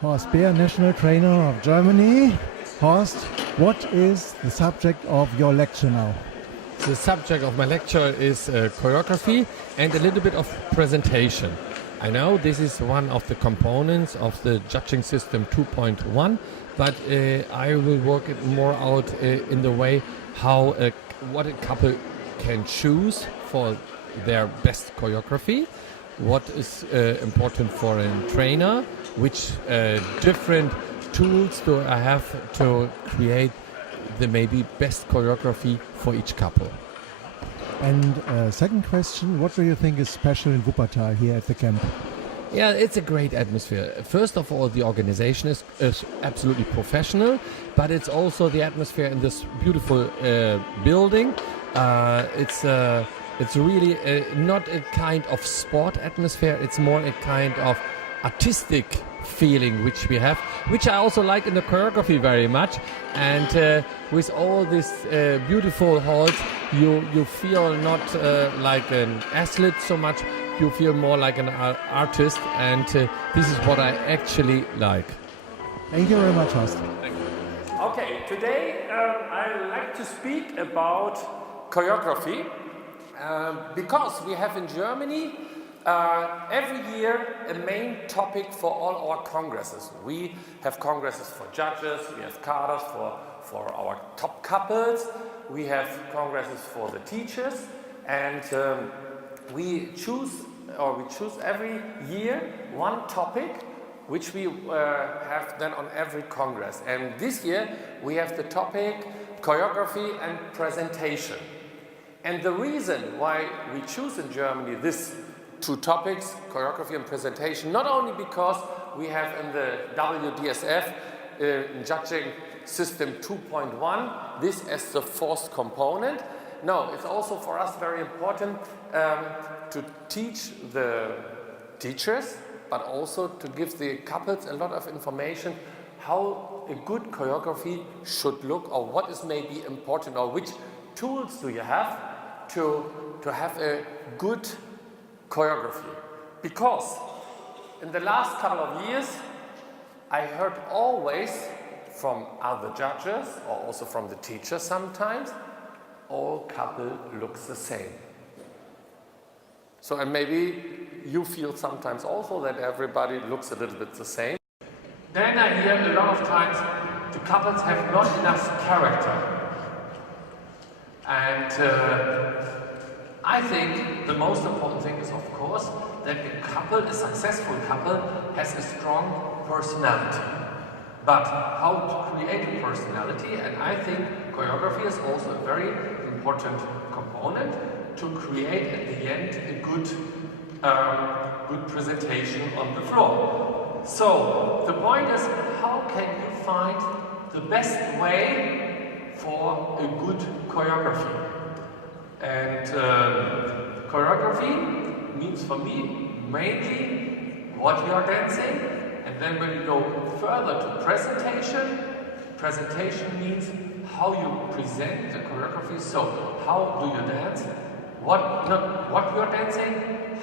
Horst Beer, national trainer of Germany. Horst, what is the subject of your lecture now? The subject of my lecture is choreography and a little bit of presentation. I know this is one of the components of the judging system 2.1, but I will work it more out in the way how what a couple can choose for their best choreography, what is important for a trainer, which different tools do I have to create the maybe best choreography for each couple. And second question, what do you think is special in WUPPERTAL here at the camp? Yeah, it's a great atmosphere. First of all, the organization is absolutely professional, but it's also the atmosphere in this beautiful building. It's really not a kind of sport atmosphere, it's more a kind of artistic feeling which we have, which I also like in the choreography very much. And with all these beautiful halls, you feel not like an athlete so much, you feel more like an artist, and this is what I actually like. Thank you very much, Horst. Thank you. Okay, today I like to speak about choreography because we have in Germany every year a main topic for all our congresses. We have congresses for judges, we have cadres for our top couples, we have congresses for the teachers, and we choose every year one topic which we have then on every congress. And this year we have the topic choreography and presentation. And the reason why we choose in Germany these two topics, choreography and presentation, not only because we have in the WDSF judging system 2.1 this as the fourth component. No, it's also for us very important to teach the teachers, but also to give the couples a lot of information how a good choreography should look, or what is maybe important, or which tools do you have to have a good choreography. Because in the last couple of years I heard always from other judges, or also from the teachers sometimes, all couple looks the same. So, and maybe you feel sometimes also that everybody looks a little bit the same. Then I hear a lot of times the couples have not enough character. And I think the most important thing is, of course, that a couple, a successful couple, has a strong personality. But how to create a personality, and I think choreography is also a very important component to create at the end a good presentation on the floor. So the point is, how can you find the best way for a good choreography? And choreography means for me mainly what you are dancing, and then when you go further to presentation means how you present the choreography. So how do you dance? What you are dancing,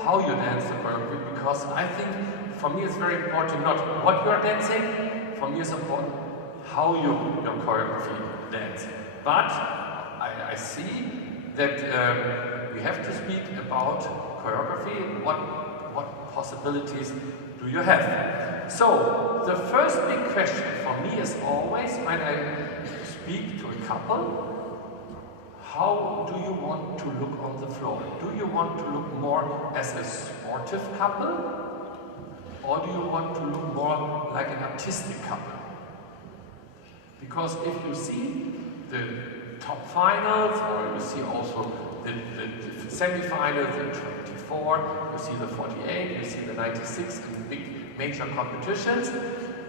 how you dance the choreography, because I think for me it's very important not what you are dancing, for me it's important how your choreography dance. But I see that we have to speak about choreography, what possibilities do you have? So the first big question for me is always, when I speak to a couple, how do you want to look on the floor? Do you want to look more as a sportive couple? Or do you want to look more like an artistic couple? Because if you see the top finals, or you see also the semi-finals, the 24, you see the 48, you see the 96 in big major competitions,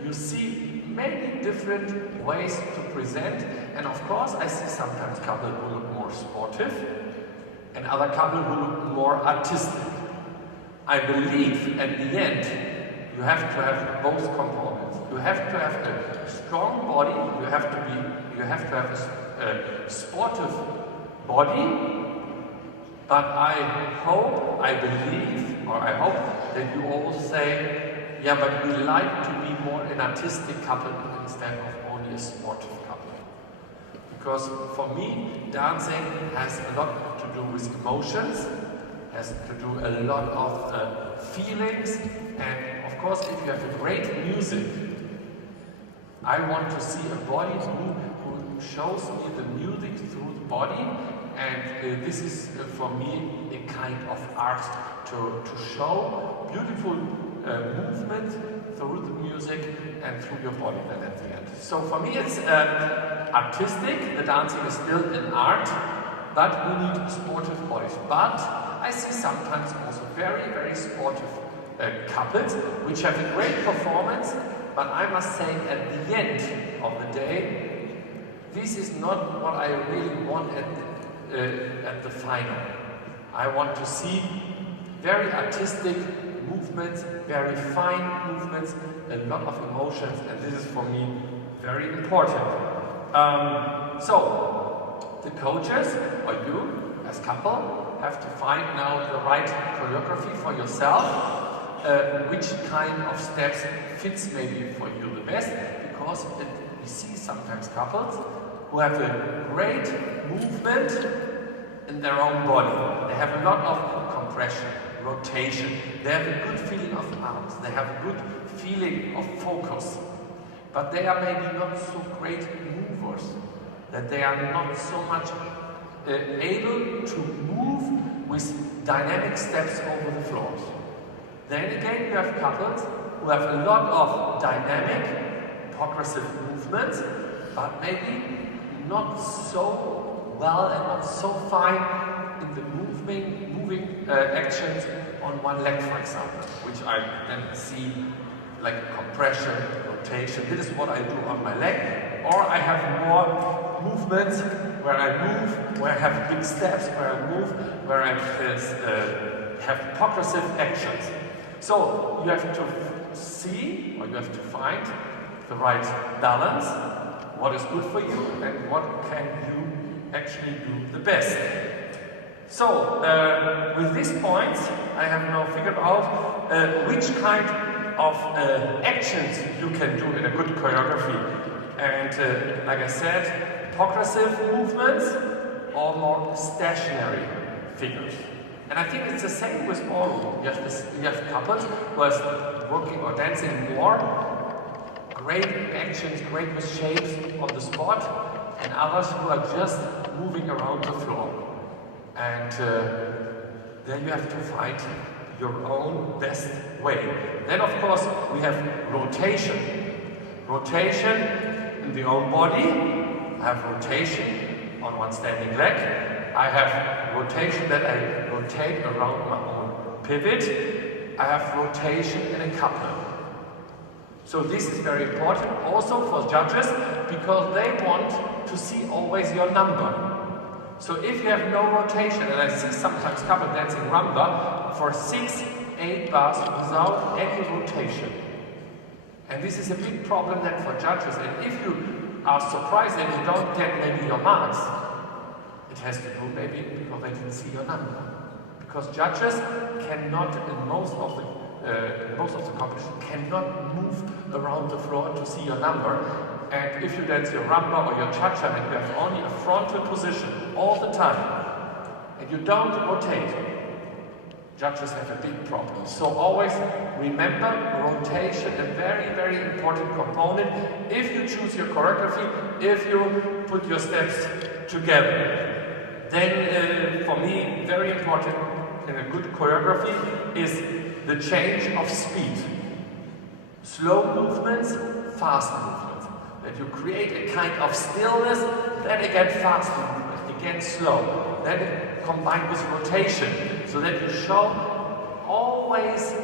you see many different ways to present, and of course I see sometimes couples who look more sportive and other couples who look more artistic. I believe at the end you have to have both components. You have to have a strong body, you have to have a sportive body, but I hope that you all say yeah, but we like to be more an artistic couple instead of only a sportive couple. Because for me, dancing has a lot to do with emotions, has to do a lot of feelings, and of course, if you have a great music, I want to see a body who shows me the music through the body, and this is for me a kind of art to show beautiful movement through the music and through your body then at the end. So for me it's artistic, the dancing is still an art, but we need sportive bodies. But I see sometimes also very, very sportive couples which have a great performance, but I must say at the end of the day, this is not what I really want at the final. I want to see very artistic movements, very fine movements, a lot of emotions, and this is for me very important. So, the coaches, or you as couple, have to find now the right choreography for yourself, which kind of steps fits maybe for you the best, because we see sometimes couples who have a great movement in their own body. They have a lot of compression, rotation, they have a good feeling of arms, they have a good feeling of focus, but they are maybe not so great movers, that they are not so much able to move with dynamic steps over the floors. Then again, you have couples who have a lot of dynamic, progressive movements, but maybe not so well and not so fine in the moving actions on one leg, for example, which I then see like compression, rotation. This is what I do on my leg. Or I have more movements where I move, where I have big steps, where I move, where I have progressive actions. So you have to see, or you have to find the right balance, what is good for you and what can you actually do the best. So with these points I have now figured out which kind of actions you can do in a good choreography. And like I said, progressive movements or more stationary figures. And I think it's the same with ballroom. You have couples who are working or dancing more, great actions, great with shapes on the spot, and others who are just moving around the floor. And then you have to find your own best way. Then of course we have rotation. Rotation in the own body. I have rotation on one standing leg. I have rotation that I rotate around my own pivot. I have rotation in a couple. So this is very important also for judges, because they want to see always your number. So if you have no rotation, and I see sometimes couple dancing rumba for 6-8 bars without any rotation. And this is a big problem then for judges. And if you are surprised that you don't get maybe your marks, it has to do maybe because they didn't see your number. Because judges cannot, in most of the competition, cannot move around the floor to see your number. And if you dance your rumba or your cha-cha and you have only a frontal position all the time, and you don't rotate, judges have a big problem. So always remember rotation, a very, very important component if you choose your choreography, if you put your steps together. Then for me, very important in a good choreography is the change of speed. Slow movements, fast movements. That you create a kind of stillness, then again fast movement, again slow, then combined with rotation, so that you show always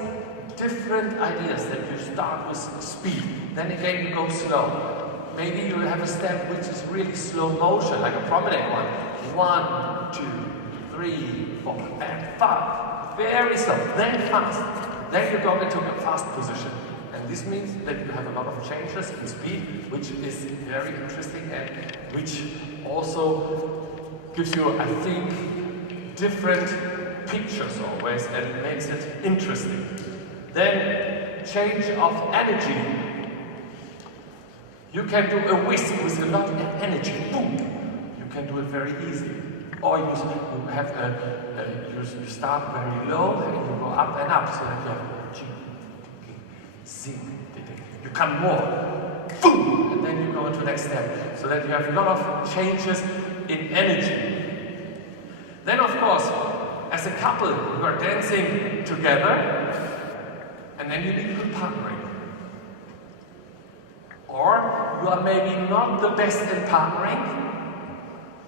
different ideas, that you start with speed, then again you go slow. Maybe you have a step which is really slow motion, like a promenade one. 1, 2, 3, 4, and 5. Very slow, then fast. Then you go into a fast position. And this means that you have a lot of changes in speed, which is very interesting and which also gives you, I think, different pictures always and makes it interesting. Then change of energy. You can do a whisk with a lot of energy. Boom! You can do it very easily. Or you have you start very low and you go up and up, so that you have zing. You come more, boom, and then you go into the next step, so that you have a lot of changes in energy. Then, of course, as a couple, you are dancing together, and then you need good partnering. Or you are maybe not the best in partnering.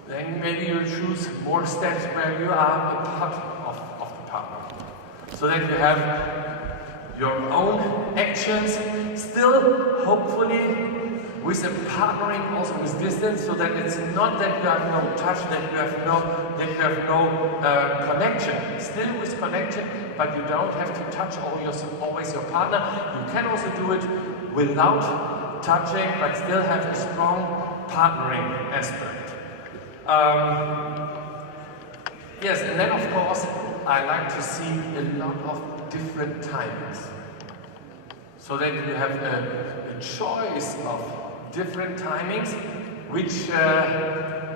Then maybe you choose more steps where you are a part of the partner. So that you have your own actions, still hopefully with a partnering also with distance, so that it's not that you have no touch, that you have no connection. Still with connection, but you don't have to touch always your partner. You can also do it without touching, but still have a strong partnering aspect. Yes, and then of course I like to see a lot of different timings. So that you have a choice of different timings which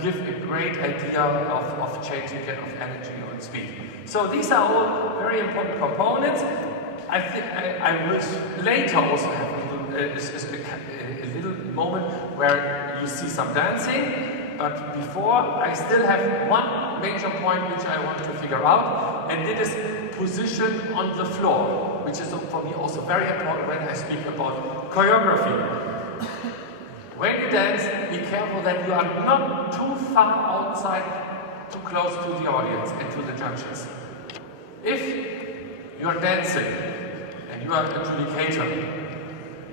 give a great idea of changing of energy or speed. So these are all very important components. I think I will later also have a little moment where you see some dancing. But before, I still have one major point which I want to figure out, and it is position on the floor, which is for me also very important when I speak about choreography. When you dance, be careful that you are not too far outside, too close to the audience and to the judges. If you are dancing and you are an adjudicator,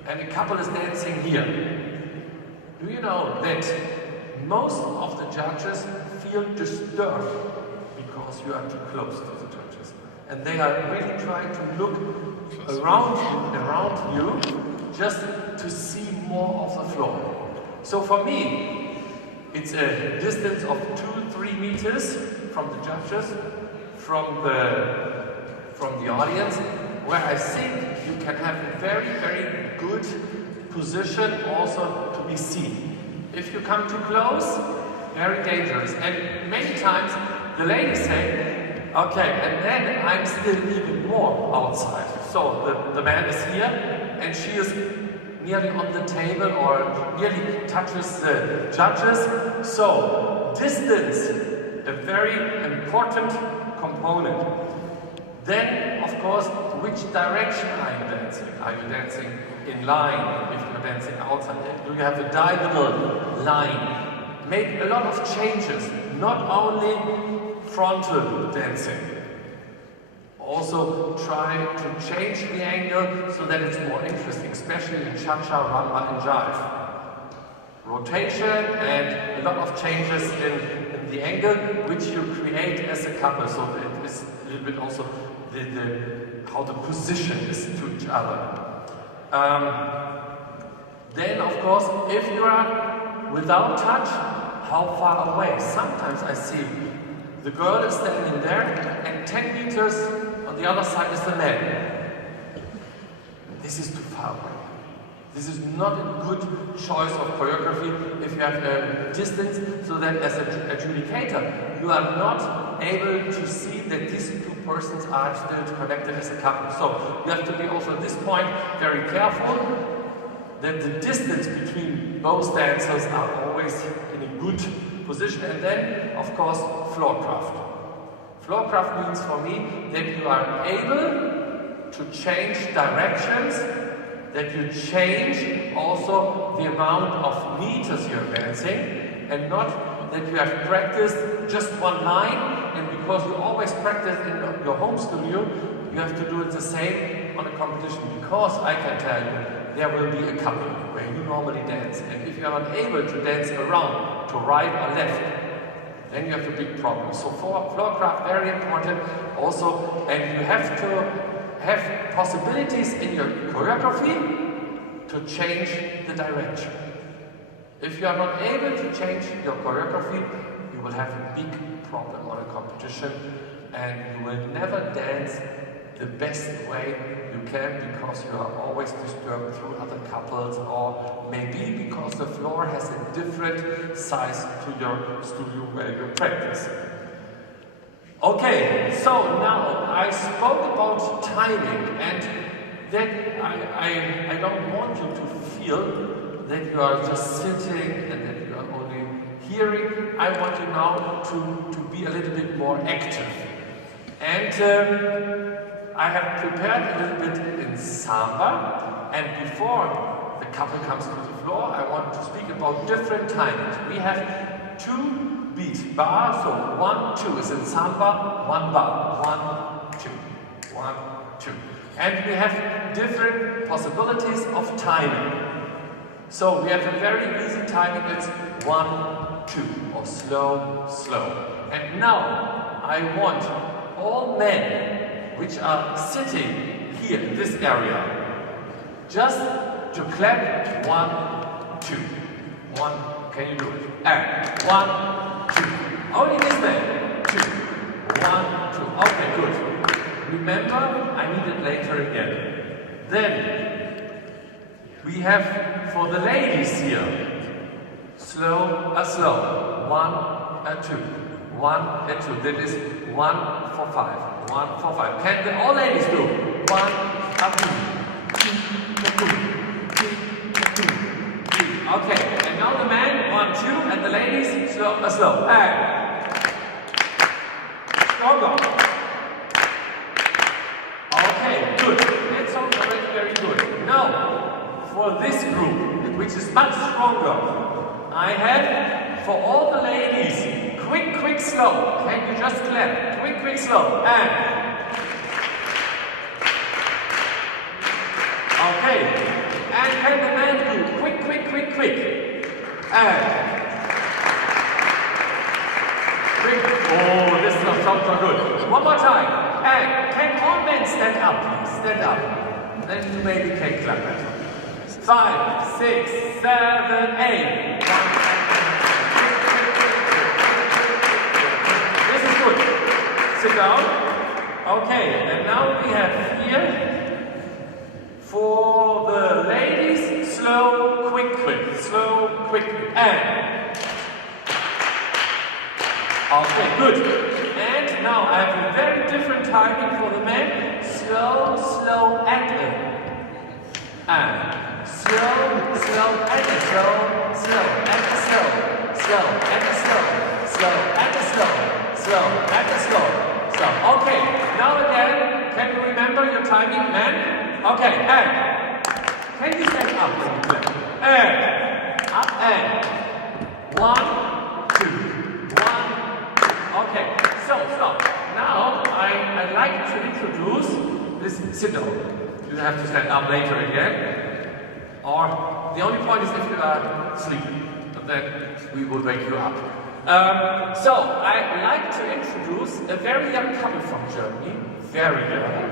and a couple is dancing here, do you know that most of the judges feel disturbed because you are too close to the judges. And they are really trying to look around you just to see more of the floor. So for me, it's a distance of 2-3 meters from the judges, from the audience, where I think you can have a very, very good position also to be seen. If you come too close, very dangerous. And many times the ladies say, okay, and then I'm still even more outside. So the man is here and she is nearly on the table or nearly touches the judges. So distance, a very important component. Then, of course, which direction are you dancing? Are you dancing in line? If you're dancing outside, do you have a diagonal line? Make a lot of changes, not only frontal dancing. Also try to change the angle so that it's more interesting, especially in cha-cha, rumba and jive. Rotation and a lot of changes in the angle which you create as a couple, so it is a little bit also how the position is to each other. Then, of course, if you are without touch, how far away? Sometimes I see the girl is standing there and 10 meters on the other side is the man. This is too far away. This is not a good choice of choreography if you have a distance, so that as an adjudicator you are not able to see that these two persons are still connected as a couple. So you have to be also at this point very careful that the distance between both dancers are always in a good position. And then, of course, floor craft. Floor craft means for me that you are able to change directions, that you change also the amount of meters you're dancing, and not that you have practiced just one line, and because you always practice in your home studio, you have to do it the same on a competition. Because I can tell you, there will be a couple where you normally dance, and if you are not able to dance around, to right or left, then you have a big problem. So for floor craft, very important also, and you have to have possibilities in your choreography to change the direction. If you are not able to change your choreography, you will have a big problem on a competition, and you will never dance the best way you can, because you are always disturbed through other couples, or maybe because the floor has a different size to your studio where you practice. Okay, so now I spoke about timing, and then I don't want you to feel that you are just sitting and that you are only hearing. I want you now to be a little bit more active. And I have prepared a little bit in samba, and before the couple comes to the floor, I want to speak about different timings. We have 2 beat bar, so 1, 2 is in samba, 1 bar, 1, 2, 1, 2. And we have different possibilities of timing. So we have a very easy timing, it's 1, 2, or slow, slow. And now I want all men which are sitting here in this area just to clap 1, 2. 1, can you do it? And 1, 2. Only this man. 2, 1, 2. Okay, good. Remember, I need it later again. Then we have for the ladies here, slow, slow. 1, 2. 1 and 2. That is 1 for 5. 1 for 5. Can the all ladies do? 1, 2, 2. Okay, and now the man, 1, 2, and the ladies, slow, slow. And stronger. Okay, good. That sounds already very good. Now, for this group, which is much stronger, I have for all the ladies, quick, quick, slow. Can you just clap? Quick, quick, slow. And okay. And can the man do quick, quick, quick, quick? And quick. Oh, this sounds so good. One more time. And can all men stand up, please? Stand up. Then you maybe can clap better. 5, 6, 7, 8. This is good. Sit down. Okay, and now we have here for the ladies, slow, quick, quick, slow, quick, and okay, good. And now I have a very different timing for the men. Slow, slow, and slow, slow, and slow, slow, and slow, slow, and slow, slow, and slow, slow, and slow, slow. Okay, now again, can you remember your timing, men? Okay, and can you stand up when you clap? And up and 1, 2, 1. Okay, so stop. Now I like to introduce this sit down. You have to stand up later again. Or the only point is if you are sleeping, but then we will wake you up. So I like to introduce a very young couple from Germany, very young,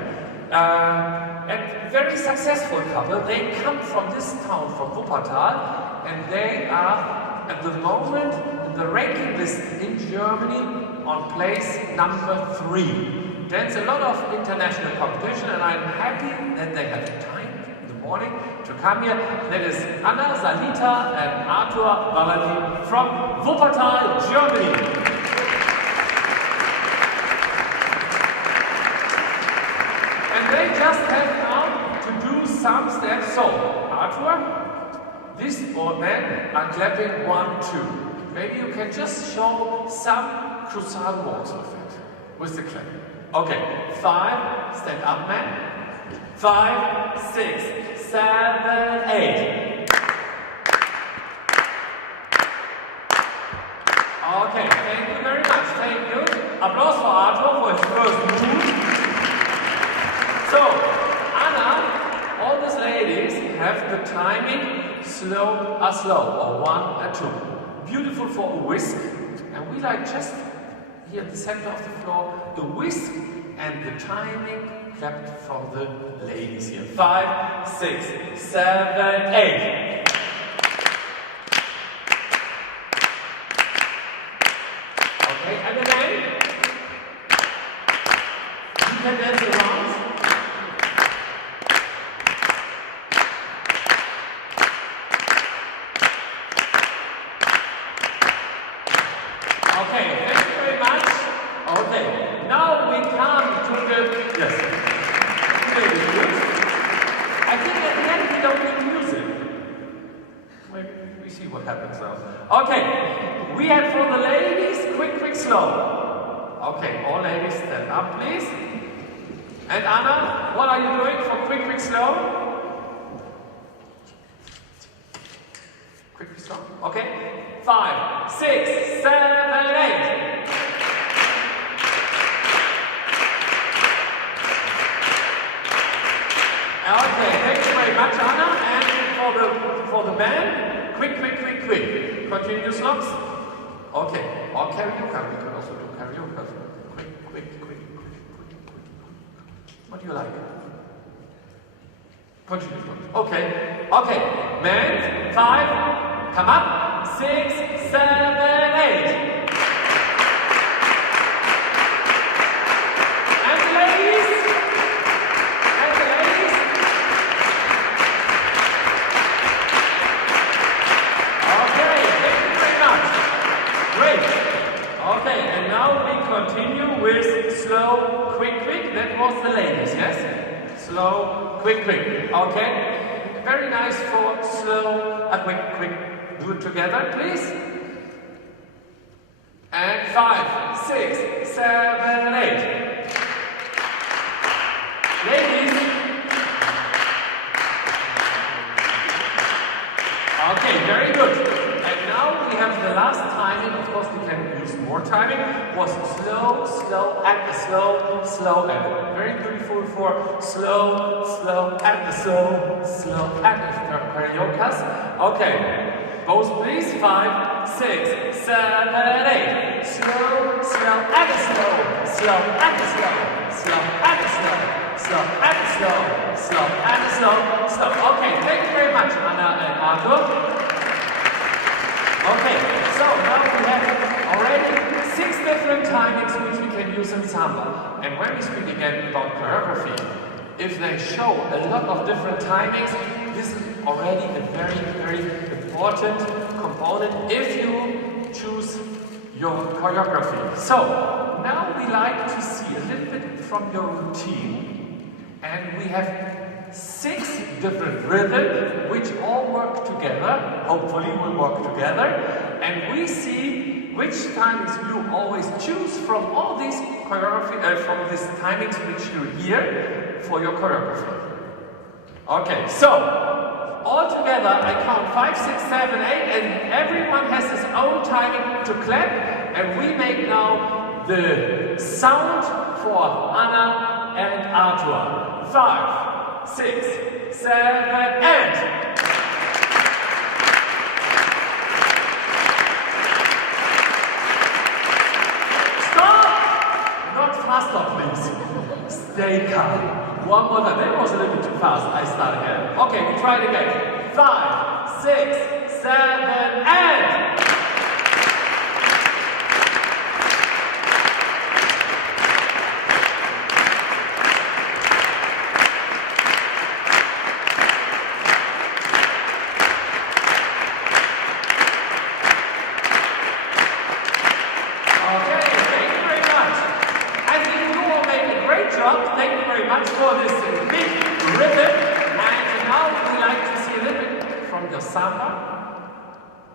and very successful couple. They come from this town, from Wuppertal, and they are at the moment in the ranking list in Germany on place number 3. There's a lot of international competition, and I'm happy that they have time in the morning to come here. That is Anna, Salita, and Arthur Valentin from Wuppertal, Germany. And they just have now to do some steps. So, Arthur, this old man are clapping 1, 2. Maybe you can just show some croissant walks with it, with the clap. Okay, 5, stand up, man. 5, 6, 7, 8. Okay, thank you very much. Thank you. Applause for Arthur for his first move. So, Anna, all these ladies have the timing slow, or 1 and 2. Beautiful for a whisk, and we like just here at the center of the floor, the whisk and the timing clapped from the ladies here. 5, 6, 7, 8. Okay, and again, you can dance around. see what happens now. Okay, we have for the ladies, quick, quick, slow. Okay, all ladies stand up, please. And Anna, what are you doing for quick, quick, slow? Quick, quick, slow. Okay, 5, 6, 7, 8. Okay, thank you very much, Anna. And for the band, quick, quick, quick, quick. Continuous locks. Okay, or karaoke. We can also do karaoke. Quick, quick, quick, quick, quick, quick. What do you like? Continuous locks. Okay, okay. Band, 5, come up. 6, 7, 8. Continue with slow, quick, quick. That was the ladies, yes? Slow, quick, quick. Okay? Very nice for slow, quick, quick. Do it together, please. And 5, 6, 7, 8. Ladies. Okay, very good. And now we have the last timing. Of course, we can use more timing. Was slow, slow, and slow, slow, and very beautiful for slow, slow, and slow, slow, and karaoke. Okay, both please. 5, 6, 7, 8. Slow, slow, and slow, slow, and slow, slow, and slow, slow, and slow, slow, and slow, slow. Okay, thank you very much, Anna and Arthur. Okay, so now we have already 6 different timings which we can use in samba. And when we speak again about choreography, if they show a lot of different timings, this is already a very, very important component if you choose your choreography. So, now we like to see a little bit from your routine, and we have 6 different rhythms which all work together, hopefully will work together, and we see which timings you always choose from all these choreography, from these timings which you hear for your choreography. Okay, so all together I count 5, 6, 7, 8, and everyone has his own timing to clap, and we make now the sound for Anna and Arthur. 5, 6, 7, and stop! Not faster, please. Stay calm. One more time. That was a little bit too fast. I start again. Okay, we try it again. 5, 6, 7, and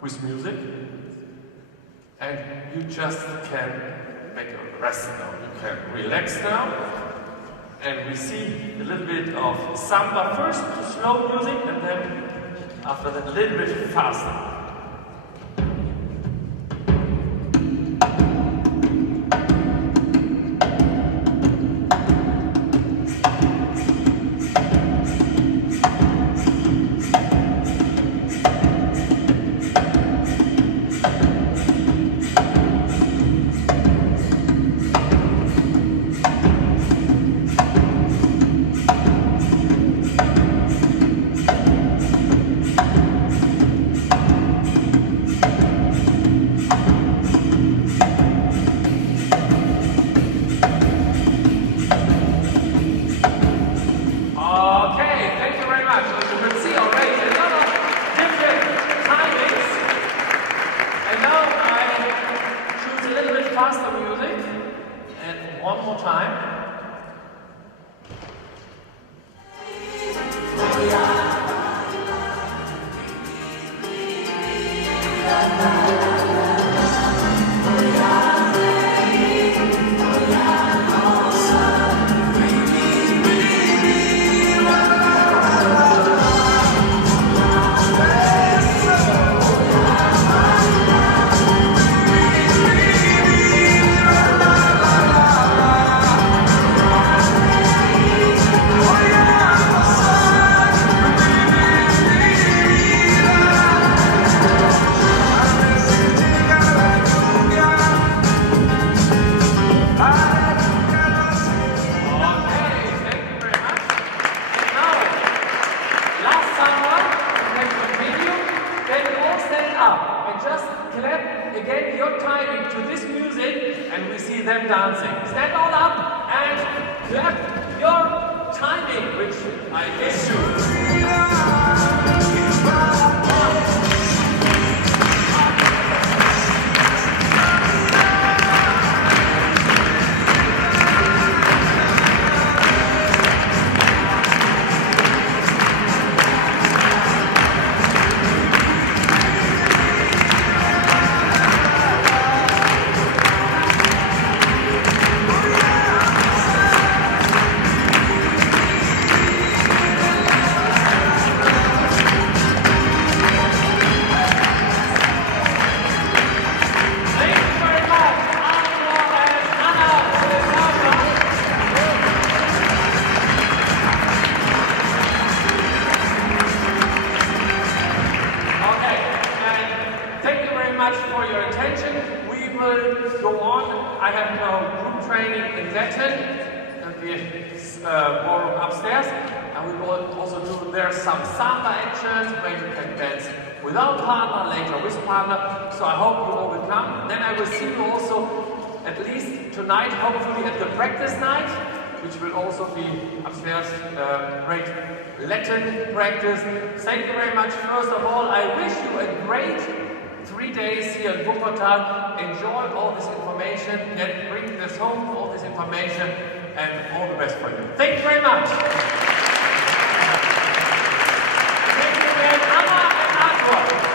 with music, and you just can make a rest now. You can relax now, and we see a little bit of samba first to slow music, and then after that a little bit faster. someone can continue, then all stand up and just clap again your timing to this music, and we see them dancing. Stand all up and clap your timing, which I gave you. For your attention, we will go on. I have now group training in Latin and the ballroom upstairs, and we will also do there some samba actions where you can dance without partner, later with partner. So I hope you all will come. Then I will see you also at least tonight, hopefully at the practice night, which will also be upstairs, great Latin practice. Thank you very much. First of all, I wish you a great 3 days here at WUPPERTAL. Enjoy all this information, then bring this home, all this information, and all the best for you. Thank you very much. Thank you, Anna and Arthur.